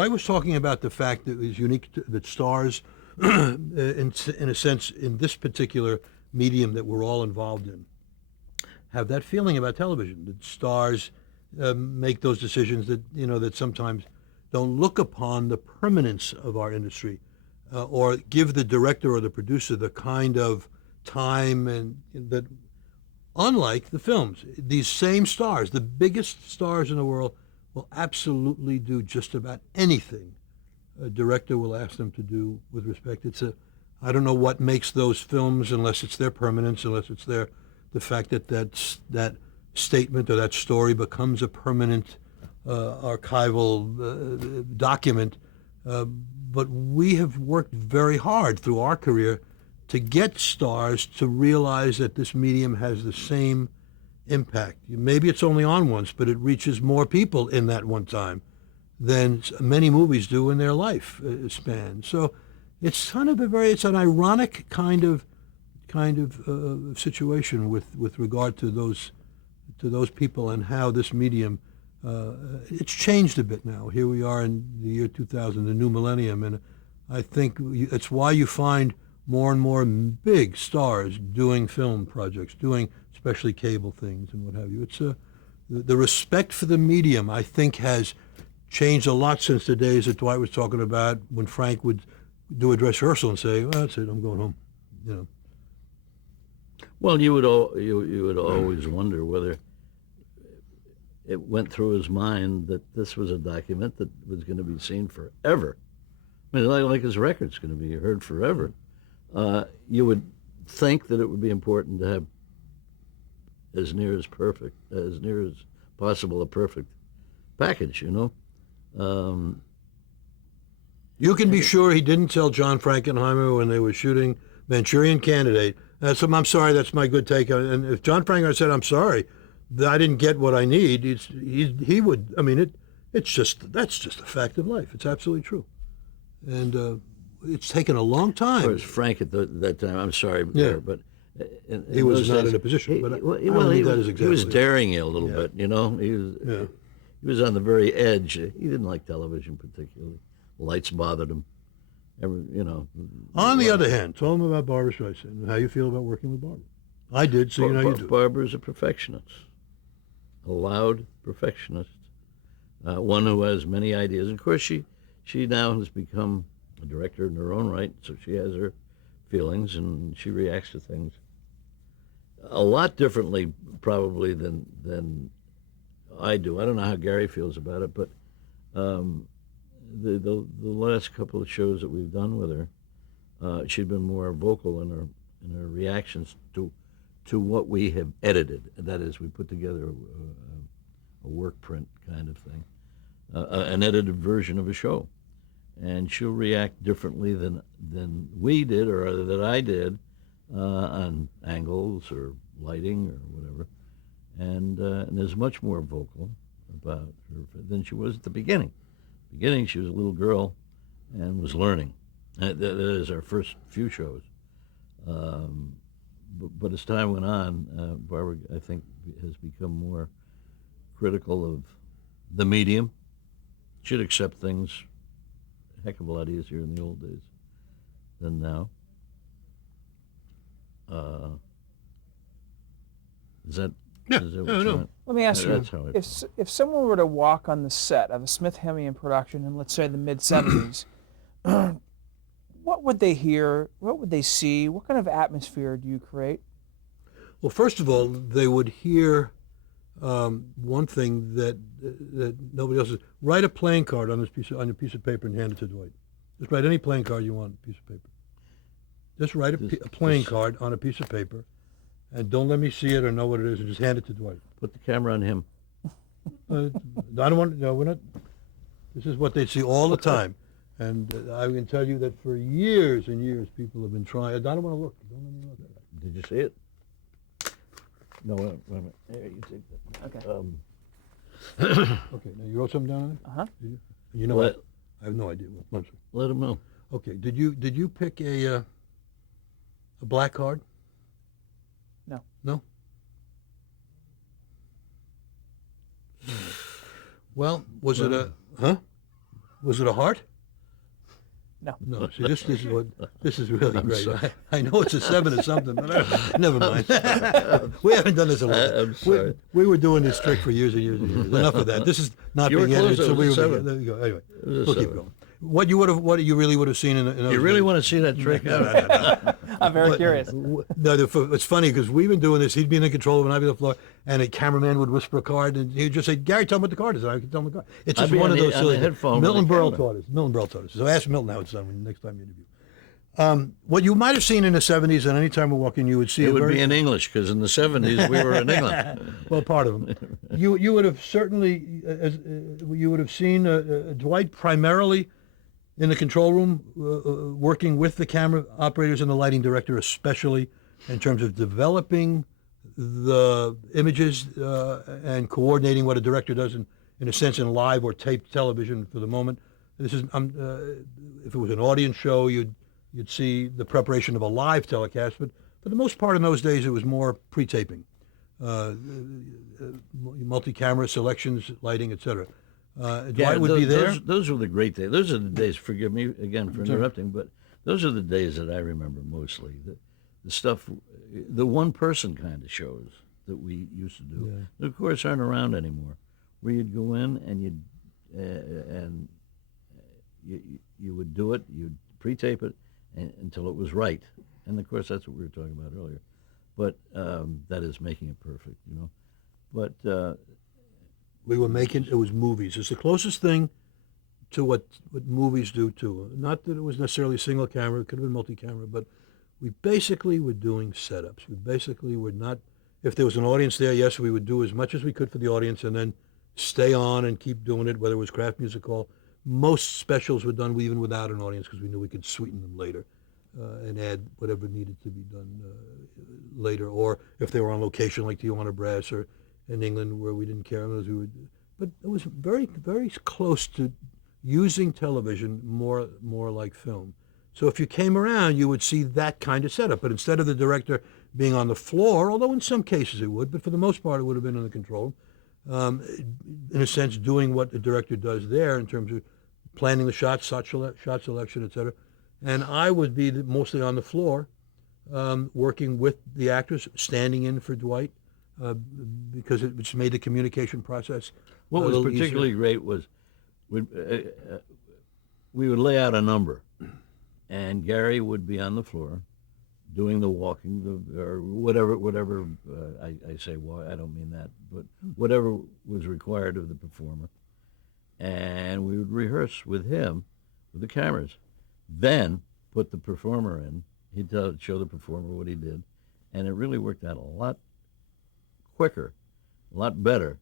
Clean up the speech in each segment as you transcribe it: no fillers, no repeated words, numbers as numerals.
I was talking about the fact that it was unique that stars, in a sense, in this particular medium that we're all involved in, have that feeling about television. That stars make those decisions that that sometimes don't look upon the permanence of our industry, or give the director or the producer the kind of time and that, unlike the films, these same stars, the biggest stars in the world, will absolutely do just about anything a director will ask them to do with respect. I don't know what makes those films, unless it's their permanence, unless it's the fact that that statement or that story becomes a permanent archival document. But we have worked very hard through our career to get stars to realize that this medium has the same impact. Maybe it's only on once, but it reaches more people in that one time than many movies do in their life span. So it's kind of it's an ironic kind of situation with regard to those people and how this medium it's changed a bit now. Here we are in the year 2000, the new millennium, and I think it's why you find more and more big stars doing film projects, doing especially cable things and what have you. It's the respect for the medium, I think, has changed a lot since the days that Dwight was talking about, when Frank would do a dress rehearsal and say, "Well, that's it, I'm going home." Well, you would always wonder whether it went through his mind that this was a document that was going to be seen forever. I mean, like his record's going to be heard forever. You would think that it would be important to have as near as possible, a perfect package, You can be sure he didn't tell John Frankenheimer when they were shooting Manchurian Candidate, I'm sorry, that's my good take. And if John Frankenheimer said, "I'm sorry, I didn't get what I need," he would. I mean, that's just a fact of life. It's absolutely true, and it's taken a long time. Of course, Frank at that time, I'm sorry, Yeah. but He was not in a position. But I don't think that is exactly. He was daring you a little bit, He Yeah. was on the very edge. He didn't like television particularly. Lights bothered him. On the other hand, tell him about Barbra Streisand and how you feel about working with Barbra. I did, so you do. Barbara's a perfectionist, a loud perfectionist, one who has many ideas. Of course, she now has become a director in her own right, so she has her feelings and she reacts to things a lot differently probably than I do. I don't know how Gary feels about it, but the last couple of shows that we've done with her, she'd been more vocal in her reactions to what we have edited. That is, we put together a work print kind of thing, an edited version of a show, and she'll react differently than we did or that I did on angles or lighting or whatever, and is much more vocal about her than she was at the beginning. Beginning, she was a little girl and was learning. That is our first few shows. But as time went on, Barbara, I think, has become more critical of the medium. She'd accept things a heck of a lot easier in the old days than now. Is that what you meant? Let me ask you, That's how if someone were to walk on the set of a Smith Hemion production in, let's say, the mid-'70s, what would they hear? What would they see? What kind of atmosphere do you create? Well, first of all, they would hear one thing that nobody else is. Write a playing card on a piece of paper and hand it to Dwight. Just write any playing card you want on a piece of paper. Just write a playing card on a piece of paper, and don't let me see it or know what it is, and just hand it to Dwight. Put the camera on him. I don't want. No, we're not. This is what they see all the time, and I can tell you that for years and years, people have been trying. I don't want to look. Don't let me look. Did you see it? No, wait a minute. There, you take that. Okay. Okay, now you wrote something down on it? Uh-huh. Did you? You know what? I have no idea. I'm sorry. Let him know. Okay. Did you pick a black card? No. No? Well, was it a... Huh? Was it a heart? No. No. See, this is really I'm great. sorry. I know it's a 7 or something, but never mind. We haven't done this a lot. I'm sorry. We were doing this trick for years and years and years. Enough of that. This is not You were being close, edited, so it was we a were. 7. There you go. Anyway, It was a we'll keep 7. going. What you really would have seen in those You really days- want to see that trick? No. I'm very curious. No, it's funny because we've been doing this. He'd be in the control room and I'd be on the floor, and a cameraman would whisper a card, and he'd just say, "Gary, tell him what the card is." And I could tell him the card. It's I'd just be one on of the- those on the silly things. headphone with Milton the Berle camera. taught us. Milton Berle taught us. So ask Milton how it's done when next time you interview. What you might have seen in the 70s, and any time we walk in, you would see It a would very, be in English because in the 70s we were in England. well, part of them. You would have certainly you would have seen Dwight primarily in the control room, working with the camera operators and the lighting director, especially in terms of developing the images and coordinating what a director does in a sense in live or taped television for the moment. This is if it was an audience show, you'd see the preparation of a live telecast, but for the most part in those days it was more pre-taping, multi-camera selections, lighting, etc. Dwight would be there. Those were the great days. Those are the days. Forgive me again for interrupting, but those are the days that I remember mostly. The stuff, the one-person kind of shows that we used to do, that of course aren't around anymore. Where you'd go in and you would do it, you'd pre-tape it until it was right, and of course that's what we were talking about earlier. But that is making it perfect, you know. But We were making, it was movies. It's the closest thing to what movies do too. Not that it was necessarily single camera, it could have been multi-camera, but we basically were doing setups. We basically were not, if there was an audience there, yes, we would do as much as we could for the audience and then stay on and keep doing it, whether it was craft music hall. Most specials were done even without an audience because we knew we could sweeten them later and add whatever needed to be done later. Or if they were on location like Tijuana Brass or in England where we didn't care, we would, but it was very, very close to using television more like film. So if you came around, you would see that kind of setup. But instead of the director being on the floor, although in some cases it would, but for the most part it would have been in the control room, in a sense doing what the director does there in terms of planning the shots, shot selection, etc. And I would be mostly on the floor, working with the actors, standing in for Dwight, because it just made the communication process what a was little particularly easier. great was we would lay out a number, and Gary would be on the floor doing the walking, or whatever I say. Well, I don't mean that, but whatever was required of the performer, and we would rehearse with him, with the cameras. Then put the performer in. He'd show the performer what he did, and it really worked out a lot quicker, a lot better,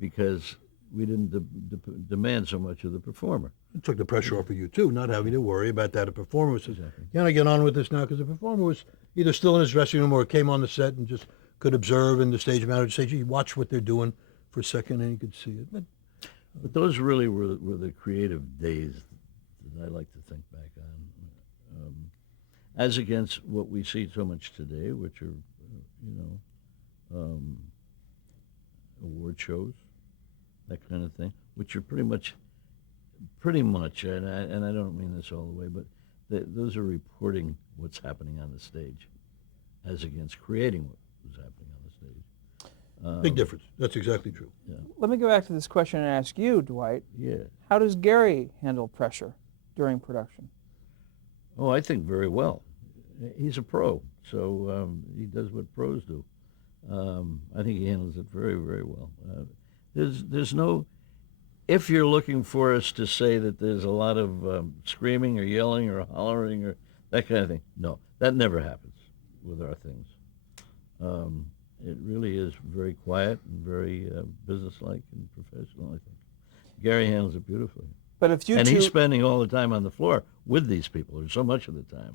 because we didn't demand so much of the performer. It took the pressure off of you too, not having to worry about that. A performer was, Exactly. can I get on with this now? Because the performer was either still in his dressing room or came on the set and just could observe, and the stage manager would say, "Gee, watch what they're doing for a second," and you could see it. But those really were the creative days that I like to think back on, as against what we see so much today, which are, award shows, that kind of thing, which are pretty much, and I don't mean this all the way, but those are reporting what's happening on the stage, as against creating what was happening on the stage. Big difference. That's exactly true. Let me go back to this question and ask you, Dwight. Yeah. How does Gary handle pressure during production? Oh, I think very well. He's a pro, so he does what pros do. I think he handles it very, very well. There's no, if you're looking for us to say that there's a lot of screaming or yelling or hollering or that kind of thing, no, that never happens with our things. It really is very quiet and very businesslike and professional, I think. Gary handles it beautifully. But if you And two, he's spending all the time on the floor with these people, or so much of the time.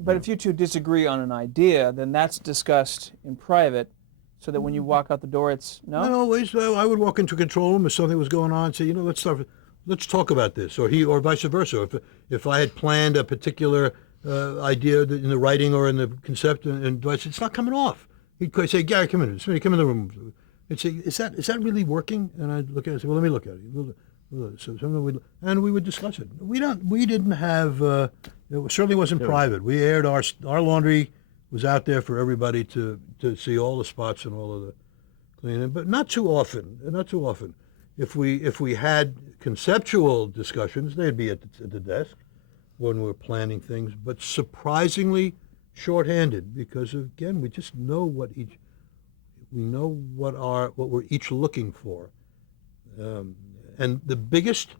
but if you two disagree on an idea, then that's discussed in private, so that when you walk out the door, it's no. Not always. I would walk into a control room if something was going on and say, let's talk about this, or vice versa. If I had planned a particular idea in the writing or in the concept, and Dwight said, it's not coming off. He'd say, Gary, come in. Come in the room. He'd say, is that really working? And I'd look at it and say, well, let me look at it. So and we would discuss it. We didn't have. It certainly wasn't private. We aired our laundry was out there for everybody to see all the spots and all of the cleaning, but not too often. Not too often. If we had conceptual discussions, they'd be at the desk when we're planning things, but surprisingly shorthanded because again we just know what we're each looking for, and the biggest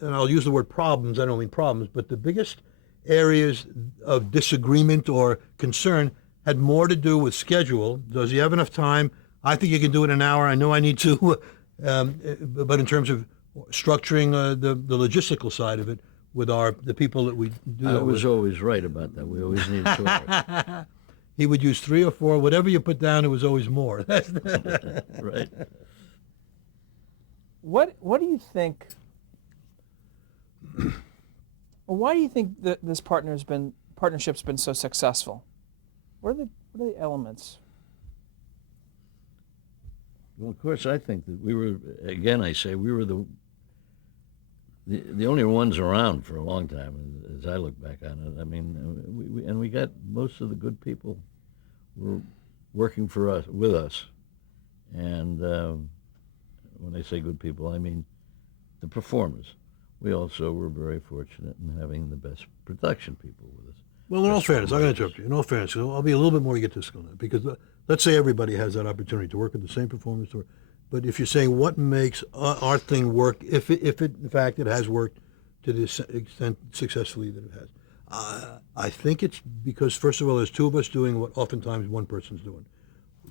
and I'll use the word problems. I don't mean problems, but the biggest areas of disagreement or concern had more to do with schedule. Does he have enough time? I think you can do it in an hour. I know I need to, but in terms of structuring the logistical side of it with the people that we do. I was always right about that. We always need 2 hours. He would use 3 or 4. Whatever you put down, it was always more. Right. What do you think? Or why do you think that this partnership's been so successful? What are the elements? Well, of course, I think that we were, again, we were the only ones around for a long time, as I look back on it. I mean, we got most of the good people were working with us. And when I say good people, I mean the performers. We also were very fortunate in having the best production people with us. Well, in all fairness, I'm going to interrupt you. In all fairness, I'll be a little bit more egotistical now, because let's say everybody has that opportunity to work with the same performance, but if you're saying what makes our thing work, if in fact it has worked to the extent successfully that it has, I think it's because, first of all, there's 2 of us doing what oftentimes one person's doing.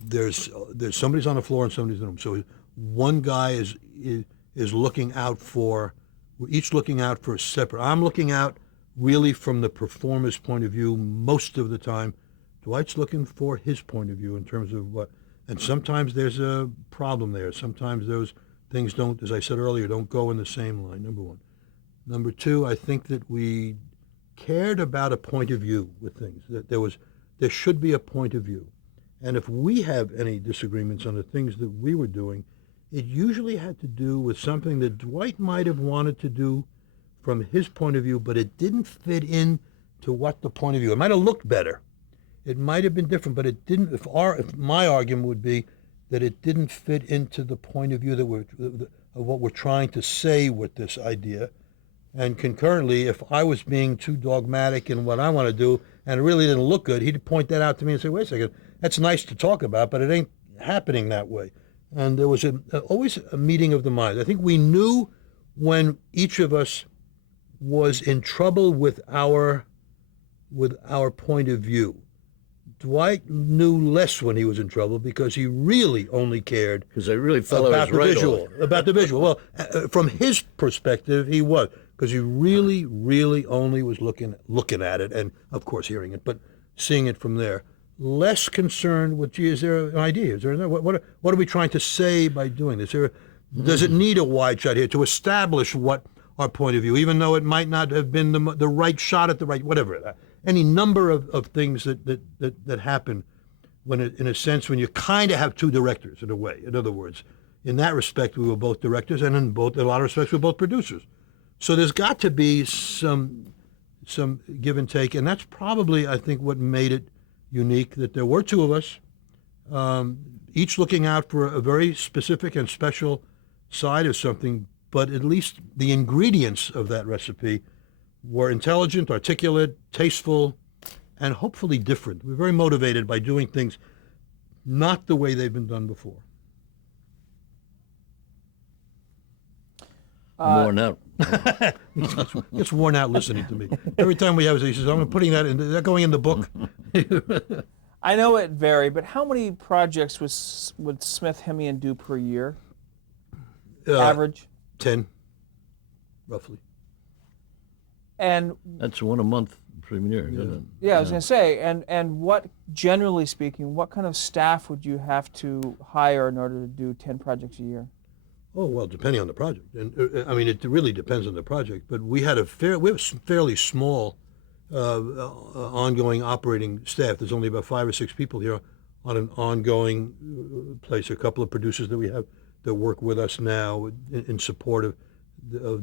There's somebody's on the floor and somebody's in the room. So one guy is looking out for. We're each looking out for a separate. I'm looking out really from the performer's point of view most of the time. Dwight's looking for his point of view in terms of what. And sometimes there's a problem there. Sometimes those things don't, as I said earlier, don't go in the same line, number one. Number two, I think that we cared about a point of view with things, that there should be a point of view. And if we have any disagreements on the things that we were doing, it usually had to do with something that Dwight might have wanted to do from his point of view, but it didn't fit in to what the point of view. It might have looked better. It might have been different, but it didn't. If my argument would be that it didn't fit into the point of view of what we're trying to say with this idea. And concurrently, if I was being too dogmatic in what I want to do and it really didn't look good, he'd point that out to me and say, wait a second, that's nice to talk about, but it ain't happening that way. And there was always a meeting of the minds. I think we knew when each of us was in trouble with our point of view. Dwight knew less when he was in trouble because he really only cared because I really felt about the visual. About the visual. Well, from his perspective, he was, because he really, really only was looking at it, and of course hearing it, but seeing it from there. Less concerned with, gee, is there an idea? Is there what are we trying to say by doing this? Does it need a wide shot here to establish what our point of view, even though it might not have been the right shot at the right, whatever. Any number of things that happen when, in a sense, when you kind of have two directors in a way. In other words, in that respect, we were both directors, and in a lot of respects, we were both producers. So there's got to be some give and take, and that's probably, I think, what made it unique, that there were two of us, each looking out for a very specific and special side of something, but at least the ingredients of that recipe were intelligent, articulate, tasteful, and hopefully different. We're very motivated by doing things not the way they've been done before. Worn out. Gets worn out listening to me. Every time we have it, he says, I'm putting that in, is that going in the book? I know it varied, but how many projects would Smith Hemion do per year? Average? 10, roughly. And that's one a month premiere, isn't it? Yeah, I was going to say, and what, generally speaking, what kind of staff would you have to hire in order to do 10 projects a year? Oh, well, depending on the project. And I mean, it really depends on the project, but we have a fairly small ongoing operating staff. There's only about 5 or 6 people here on an ongoing place, a couple of producers that we have that work with us now in support of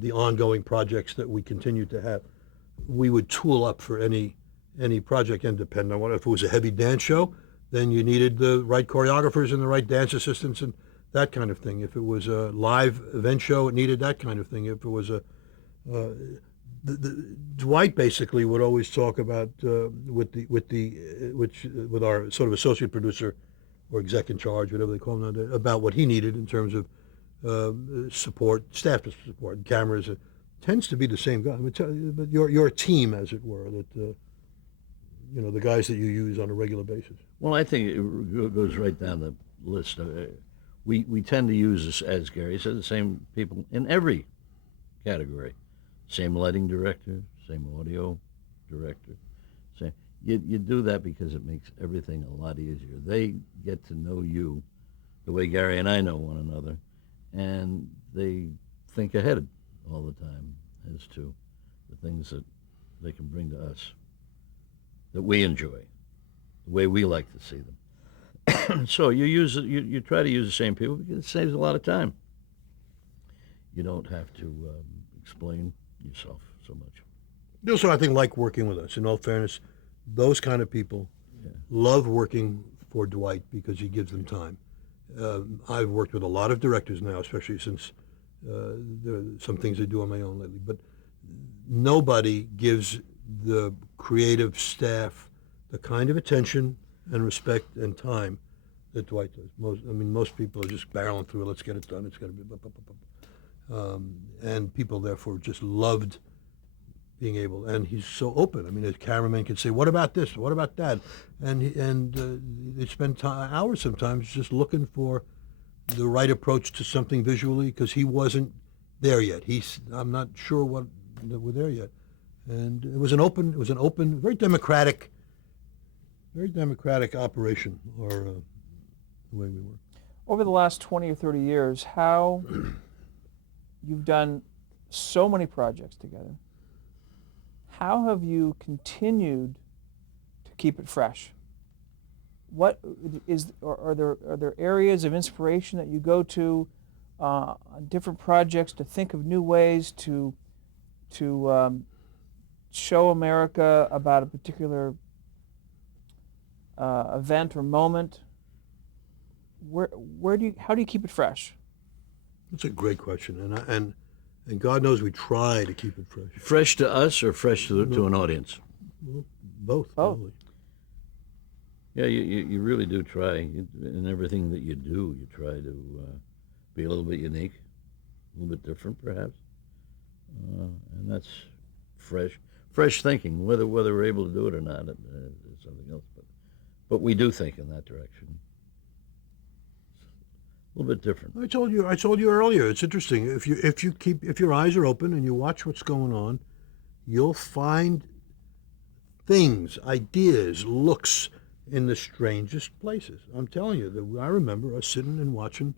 the ongoing projects that we continue to have. We would tool up for any project, and depending on if it was a heavy dance show, then you needed the right choreographers and the right dance assistants and that kind of thing. If it was a live event show, it needed that kind of thing. If it was Dwight basically would always talk about with our sort of associate producer or exec in charge, whatever they call him, about what he needed in terms of support, staff support, cameras. It tends to be the same guy. I mean, but your team, as it were, that the guys that you use on a regular basis. Well, I think it goes right down the list. We tend to use, as Gary said, the same people in every category. Same lighting director, same audio director. You do that because it makes everything a lot easier. They get to know you the way Gary and I know one another, and they think ahead all the time as to the things that they can bring to us that we enjoy, the way we like to see them. So you try to use the same people because it saves a lot of time. You don't have to explain yourself so much. They also, I think, like working with us. In all fairness, those kind of people love working for Dwight because he gives them time. I've worked with a lot of directors now, especially since there are some things I do on my own lately. But nobody gives the creative staff the kind of attention and respect and time that Dwight does. Most people are just barreling through it. Let's get it done. It's got to be blah, blah, blah, blah. And people therefore just loved being able. And he's so open. I mean, a cameraman can say, "What about this? What about that?" And they spend hours sometimes just looking for the right approach to something visually because he wasn't there yet. I'm not sure that we're there yet. And it was an open, very democratic operation, or the way we were. Over the last 20 or 30 years, how you've done so many projects together, how have you continued to keep it fresh? What are there areas of inspiration that you go to on different projects to think of new ways to show America about a particular event or moment? How do you keep it fresh? That's a great question, and God knows we try to keep it fresh. Fresh to us or fresh to an audience? Well, both. Both. Probably. Yeah, you really do try. In everything that you do, you try to be a little bit unique, a little bit different, perhaps. And that's fresh thinking. Whether we're able to do it or not is something else. But we do think in that direction. A little bit different. I told you earlier. It's interesting. If your eyes are open and you watch what's going on, you'll find things, ideas, looks in the strangest places. I'm telling you, I remember us sitting and watching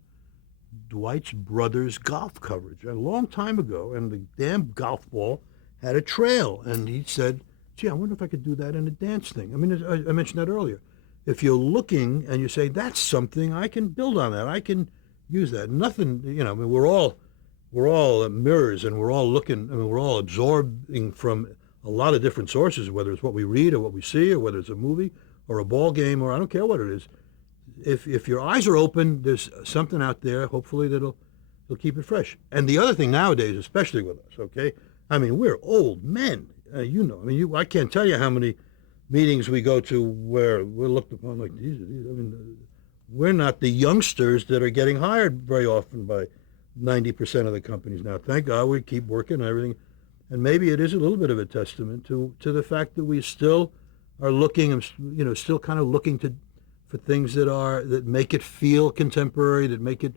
Dwight's brother's golf coverage a long time ago, and the damn golf ball had a trail, and he said, "Gee, I wonder if I could do that in a dance thing." I mean, I mentioned that earlier. If you're looking and you say, "That's something I can build on that, I can use that," nothing, I mean, we're all mirrors, and we're all looking. I mean, we're all absorbing from a lot of different sources, whether it's what we read or what we see, or whether it's a movie or a ball game, or I don't care what it is. If your eyes are open, there's something out there, hopefully, that'll keep it fresh. And the other thing nowadays, especially with us, okay, I mean, we're old men, I mean, I can't tell you how many meetings we go to where we're looked upon like these. I mean, we're not the youngsters that are getting hired very often by 90% of the companies now. Thank God we keep working and everything. And maybe it is a little bit of a testament to the fact that we still are looking, still kind of looking for things that make it feel contemporary, that make it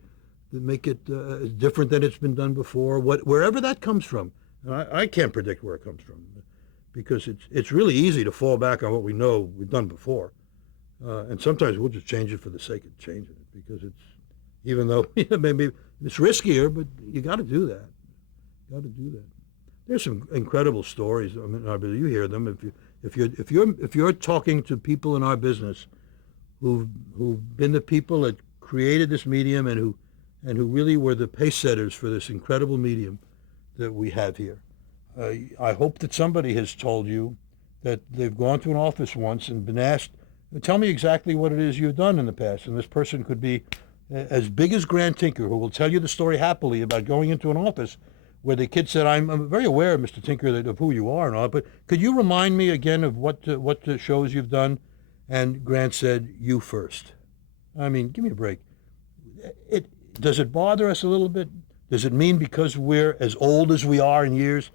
different than it's been done before. Wherever that comes from, and I can't predict where it comes from, because it's really easy to fall back on what we know we've done before, and sometimes we'll just change it for the sake of changing it, because even though maybe it's riskier, but you got to do that. There's some incredible stories. I mean, you hear them if you're talking to people in our business who've been the people that created this medium and who and who really were the pace setters for this incredible medium that we have here. I hope that somebody has told you that they've gone to an office once and been asked, tell me exactly what it is you've done in the past. And this person could be as big as Grant Tinker, who will tell you the story happily about going into an office where the kid said, I'm very aware, Mr. Tinker, of who you are and all, but could you remind me again of what the shows you've done? And Grant said, you first. I mean, give me a break. Does it bother us a little bit? Does it mean because we're as old as we are in years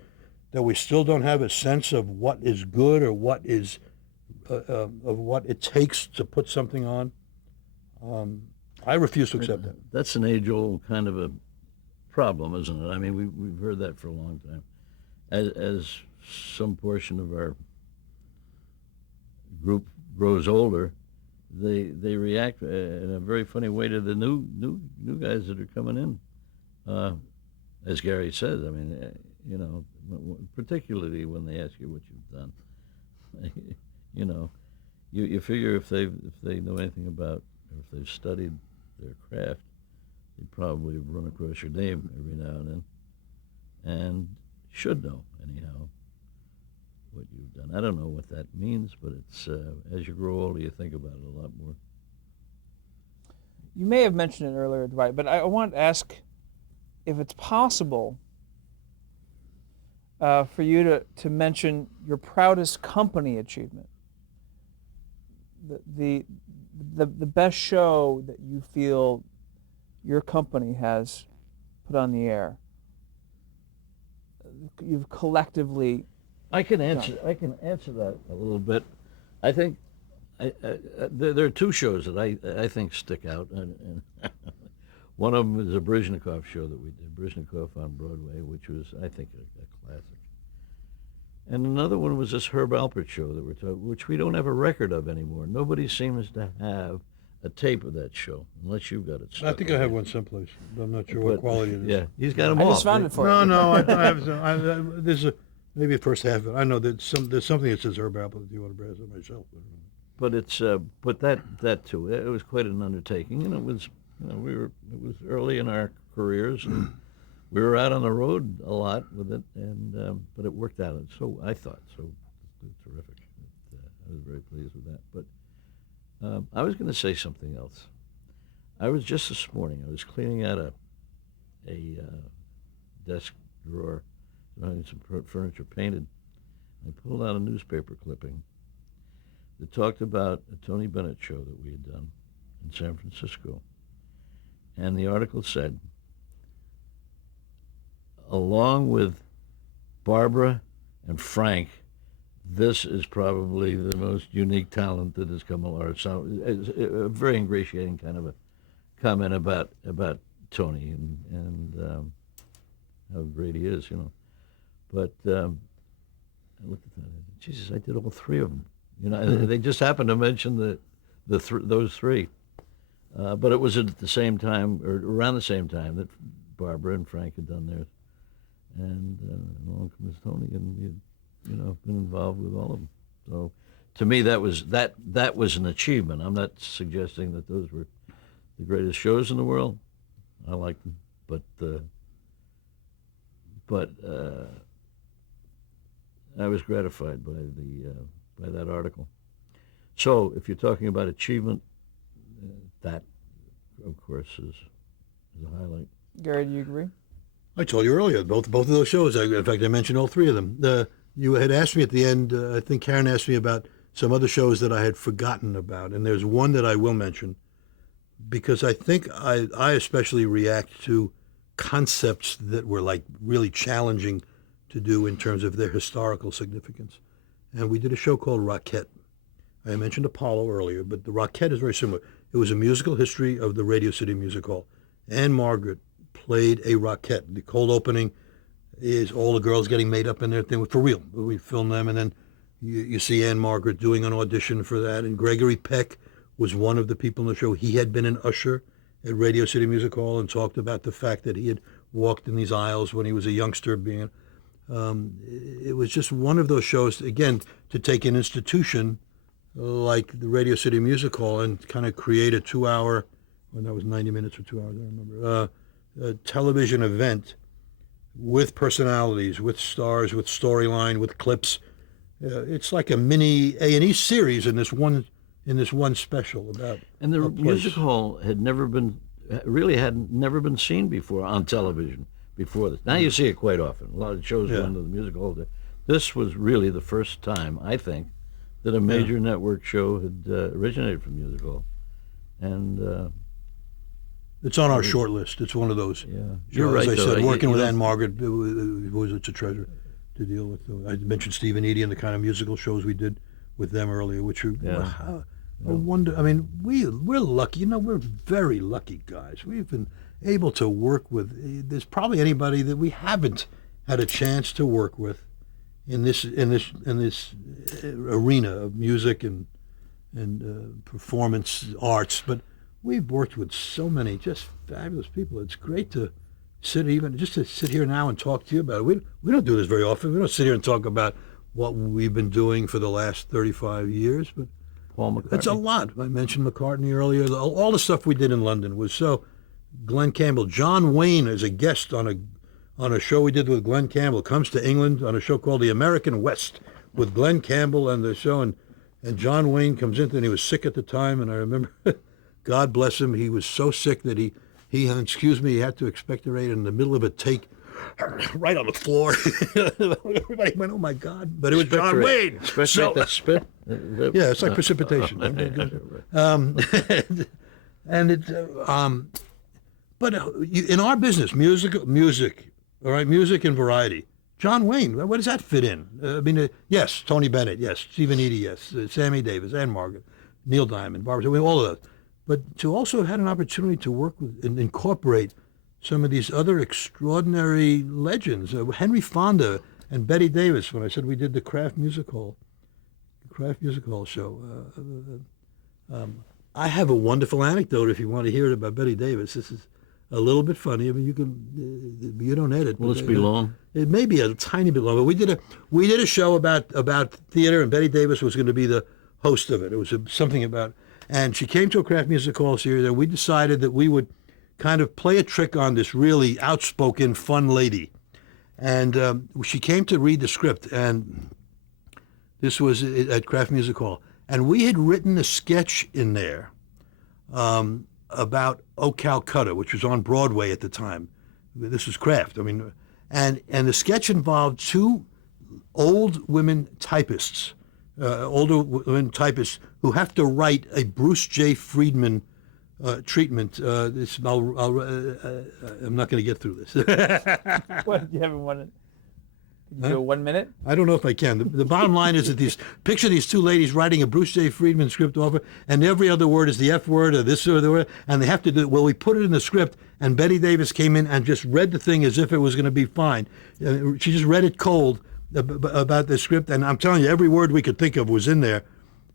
that we still don't have a sense of what is good or what is of what it takes to put something on? I refuse to accept that. That's an age-old kind of a problem, isn't it? I mean, we've heard that for a long time. As some portion of our group grows older, they react in a very funny way to the new guys that are coming in. As Gary says, I mean, you know, particularly when they ask you what you've done, you know, you figure if they know anything about, or if they've studied their craft, they probably have run across your name every now and then, and should know anyhow what you've done. I don't know what that means, but it's as you grow older, you think about it a lot more. You may have mentioned it earlier, Dwight, but I want to ask if it's possible for you to mention your proudest company achievement, the best show that you feel your company has put on the air. You've collectively. I can answer that a little bit. I think there are two shows that I think stick out, and one of them is a Baryshnikov show that we did, Baryshnikov on Broadway, which was, I think, a classic. And another one was this Herb Alpert show that we're talking, which we don't have a record of anymore. Nobody seems to have a tape of that show, unless you've got it. I think I have one someplace. I'm not sure what quality it is. Yeah, he's got them all. I just found it for you. No, I have. There's maybe the first half of it. I know that there's something that says Herb Alpert. Do you want to browse it myself? But it's but that too. It was quite an undertaking, and it was, you know, it was early in our careers, and we were out on the road a lot with it, and but it worked out. So I thought so terrific. I was very pleased with that. But I was going to say something else. I was just this morning. I was cleaning out a desk drawer, having some furniture painted. I pulled out a newspaper clipping that talked about a Tony Bennett show that we had done in San Francisco. And the article said, along with Barbara and Frank, this is probably the most unique talent that has come along. So it's a very ingratiating kind of a comment about Tony and how great he is, you know. But I looked at that. Jesus, I did all three of them. You know, they just happened to mention those three. But it was at the same time, or around the same time, that Barbara and Frank had done theirs. And along comes Tony, and he had, been involved with all of them. So, to me, that was an achievement. I'm not suggesting that those were the greatest shows in the world. I liked them, but I was gratified by that article. So, if you're talking about achievement, that, of course, is a highlight. Gary, do you agree? I told you earlier, both of those shows. In fact, I mentioned all three of them. You had asked me at the end, I think Karen asked me about some other shows that I had forgotten about, and there's one that I will mention, because I think I especially react to concepts that were like really challenging to do in terms of their historical significance. And we did a show called Rockette. I mentioned Apollo earlier, but the Rockette is very similar. It was a musical history of the Radio City Music Hall. Anne Margaret played a Rockette. The cold opening is all the girls getting made up in their thing, for real. We filmed them, and then you see Anne Margaret doing an audition for that. And Gregory Peck was one of the people in the show. He had been an usher at Radio City Music Hall and talked about the fact that he had walked in these aisles when he was a youngster. It was just one of those shows, again, to take an institution like the Radio City Music Hall and kind of create a 2-hour when that was 90 minutes or 2 hours, I don't remember, a television event with personalities, with stars, with storyline, with clips. It's like a mini A&E series in this one special about And the a place. music hall had never been seen before on television before this. Now you see it quite often. A lot of shows go Yeah. into the music hall. This was really the first time, I think, that a major network show had originated from music hall. And It's on our short list. It's one of those. yeah, So, you're right. As I though. said, working You with know, Ann Margaret, it's a treasure to deal with. I mentioned Stephen Eady and the kind of musical shows we did with them earlier, which are Yeah. a wonder. I mean, we're lucky. You know, we're very lucky guys. We've been able to work with. There's probably anybody that we haven't had a chance to work with in this arena of music and performance arts, but we've worked with so many just fabulous people. It's great to sit here now and talk to you about it. We don't do this very often. We don't sit here and talk about what we've been doing for the last 35 years, but Paul McCartney. it's a lot. I mentioned McCartney earlier. All the stuff we did in London was so. Glenn Campbell, John Wayne as a guest on a show we did with Glenn Campbell, comes to England on a show called The American West with Glenn Campbell and the show, and John Wayne comes in, and he was sick at the time, and I remember, God bless him, he was so sick that he he had to expectorate in the middle of a take, right on the floor. Everybody went, "Oh my God!" But it was John Wayne. Expectorate that spit? Yeah, it's like precipitation. And it, but in our business, music, all right, music and variety. John Wayne, where does that fit in? I mean, yes, Tony Bennett, yes, Stephen Eady, yes, Sammy Davis, Ann Margaret, Neil Diamond, Barbara, all of those. But to also have had an opportunity to work with and incorporate some of these other extraordinary legends, Henry Fonda and Betty Davis. When I said we did the Kraft Music Hall show, I have a wonderful anecdote if you want to hear it about Betty Davis. This is a little bit funny. I mean, you don't edit. Will this be long? It may be a tiny bit long, but we did a show about theater, and Betty Davis was going to be the host of it. It was something about, and she came to a Kraft Music Hall series, and we decided that we would kind of play a trick on this really outspoken, fun lady. And she came to read the script, and this was at Kraft Music Hall. And we had written a sketch in there about "Oh Calcutta," which was on Broadway at the time. This was Kraft. I mean, and the sketch involved two older women typists who have to write a Bruce J. Friedman treatment. I'm not going to get through this. What, do you have one? Can you do 1 minute? I don't know if I can. The bottom line is that picture these two ladies writing a Bruce J. Friedman script over, and every other word is the F word or this or the word, and they have to do, well, we put it in the script, and Betty Davis came in and just read the thing as if it was going to be fine. She just read it cold about the script, and I'm telling you, every word we could think of was in there,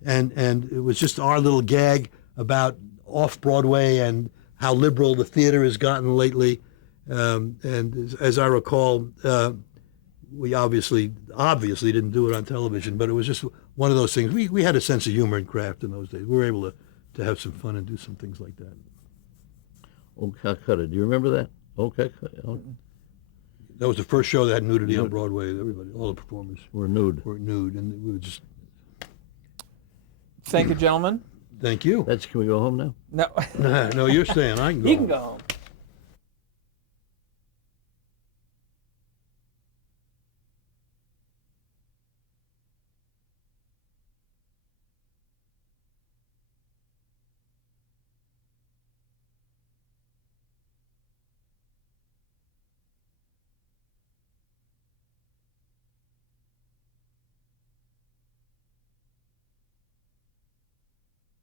and it was just our little gag about off-Broadway and how liberal the theater has gotten lately. And as I recall, we obviously didn't do it on television, but it was just one of those things. We had a sense of humor in Kraft in those days. We were able to have some fun and do some things like that. Oh Calcutta, do you remember that? Oh Calcutta. Oh. That was the first show that had nudity on Broadway. Everybody, all the performers We're nude. were nude, and we were just. Thank you, gentlemen. Thank you. Can we go home now? No, No, you're staying. I can go. you can go home.